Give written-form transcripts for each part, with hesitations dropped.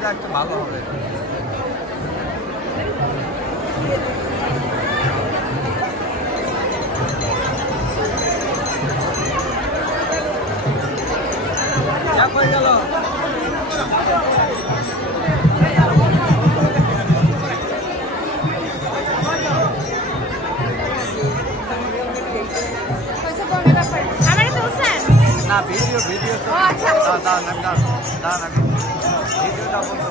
পুজো একটা ভালো হবে। হয়ে গেল না ভিডিও ভিডিওটা বলতো।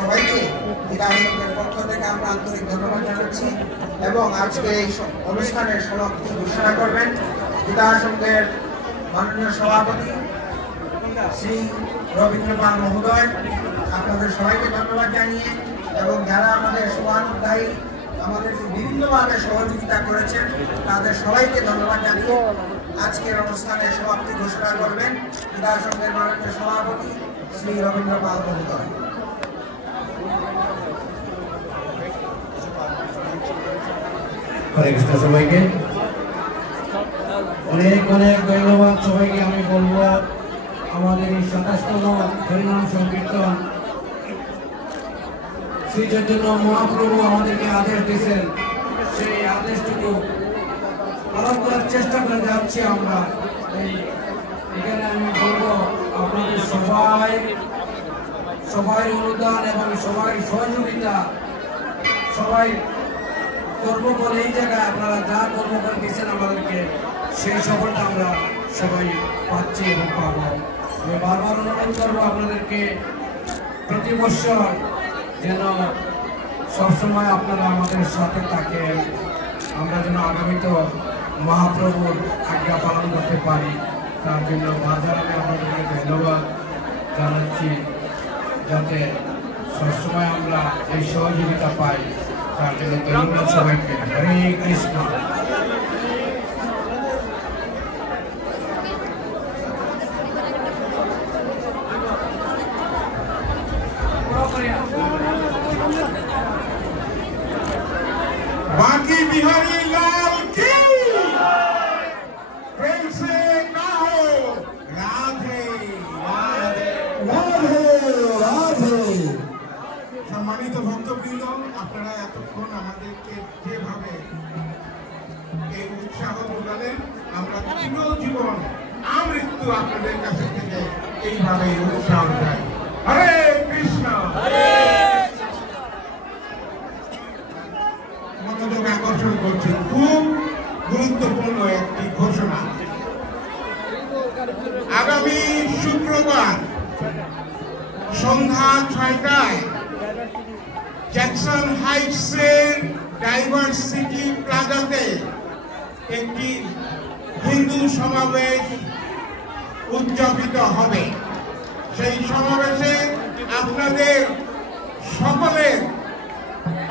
সবাইকে বিধায়কের পক্ষ থেকে আমরা আন্তরিক ধন্যবাদ জানাচ্ছি এবং আজকে এই অনুষ্ঠানের সমাপ্তি ঘোষণা করবেন বিধায়কের মাননীয় সভাপতি শ্রী রবীন্দ্র পাল মহোদয়। আপনাদের সবাইকে ধন্যবাদ জানিয়ে এবং যারা আমাদের শুভানুধ্যায়ী আমাদের বিভিন্নভাবে সহযোগিতা করেছেন তাদের সবাইকে ধন্যবাদ জানিয়ে আজকের অনুষ্ঠানের সমাপ্তি ঘোষণা করবেন বিধায়কের মাননীয় সভাপতি শ্রী রবীন্দ্র পাল মহোদয়। হরে কৃষ্ণ। সবাইকে অনেক অনেক ধন্যবাদ। সবাইকে আমি বলবো আমাদের এই 27তম হরিনাম সংকীর্তন শ্রী চৈতন্য মহাপ্রভু আমাদেরকে আদেশ দিয়েছেন, সেই আদেশটুকু পালন করার চেষ্টা করে যাচ্ছি আমরা। এখানে আমি বলবো আপনাদের সবাই অনুদান এবং সবাই সহযোগিতা, সবাই কর্ম করে এই জায়গায় আপনারা যা কর্ম করে দিচ্ছেন আমাদেরকে, সেই সফলটা আমরা সবাই পাচ্ছি এবং পাবো। আমি বারবার অনুরোধ করবো আপনাদেরকে প্রতি বছর যেন সবসময় আপনারা আমাদের সাথে থাকেন, আমরা যেন আগামীতে মহাপ্রভুর আজ্ঞা পালন করতে পারি। তার জন্য বাজার আমি আপনাদেরকে ধন্যবাদ জানাচ্ছি, যাতে সবসময় আমরা এই সহযোগিতা পাই। তার জন্য ধন্যবাদ সবাইকে। হরে কৃষ্ণ। बाकी बिहारी लाल की प्रेम से कहो राधे राधे राधे राधे। সম্মানিত ভক্তবৃন্দ, আপনারা এতক্ষণ আমাদেরকে যেভাবে এই উৎসাহ যোগালেন, আমরা পুরো জীবন আমৃত্যু আপনাদের কাছে থেকে এইভাবে উৎসাহ চাই। হরে কৃষ্ণ। মনোযোগ আকর্ষণ করছে খুব গুরুত্বপূর্ণ একটি ঘোষণা। আগামী শুক্রবার সন্ধ্যা 6টায় জ্যাকসন হাইটসের ডাইভার্সিটি প্লাজাতে একটি হিন্দু সমাবেশ উদযাপিত হবে। সেই সমাবেশে আপনাদের সকলের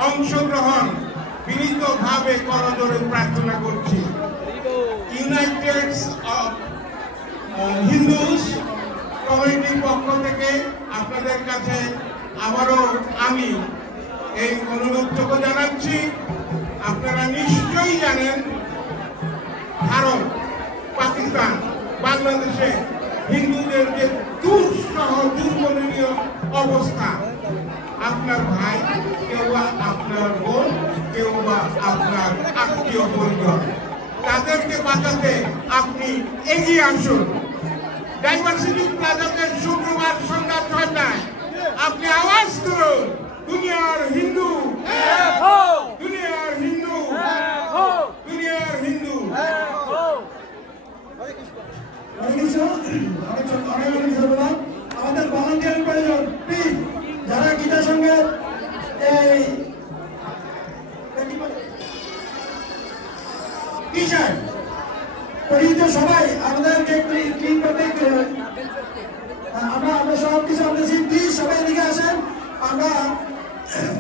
অংশগ্রহণ বিনীতভাবে করজোড়ে প্রার্থনা করছি। ইউনাইটেড হিন্দুস কমিটির পক্ষ থেকে আপনাদের কাছে আবারও আমি এই অনুরোধটুকু জানাচ্ছি। আপনারা নিশ্চয়ই জানেন ভারত, পাকিস্তান, বাংলাদেশে হিন্দুদের যে দুঃসহ দুর্বলীয় অবস্থা, আপনার ভাই, কেউ বা আপনার বোন, কেউ বা আপনার আত্মীয় পরিজন, তাদেরকে বাঁচাতে আপনি এগিয়ে আসুন। ডাইভার্সিটি প্লাজাতে শুক্রবার সন্ধ্যা 6টায় আপনি আওয়াজ করুন, দুনিয়ার হিন্দু, দুনিয়ার হিন্দু, দুনিয়ার হিন্দু। আমাদের ভলান্টিয়ার প্রয়োজন, প্লিজ যারা গীতা সঙ্গে এই টি-শার্ট পরিহিত সবাই আমাদেরকে ক্লিন করতে আমরা সব কিছু আনতেছি। প্লিজ সবাই এদিকে আসেন, আমরা কাজ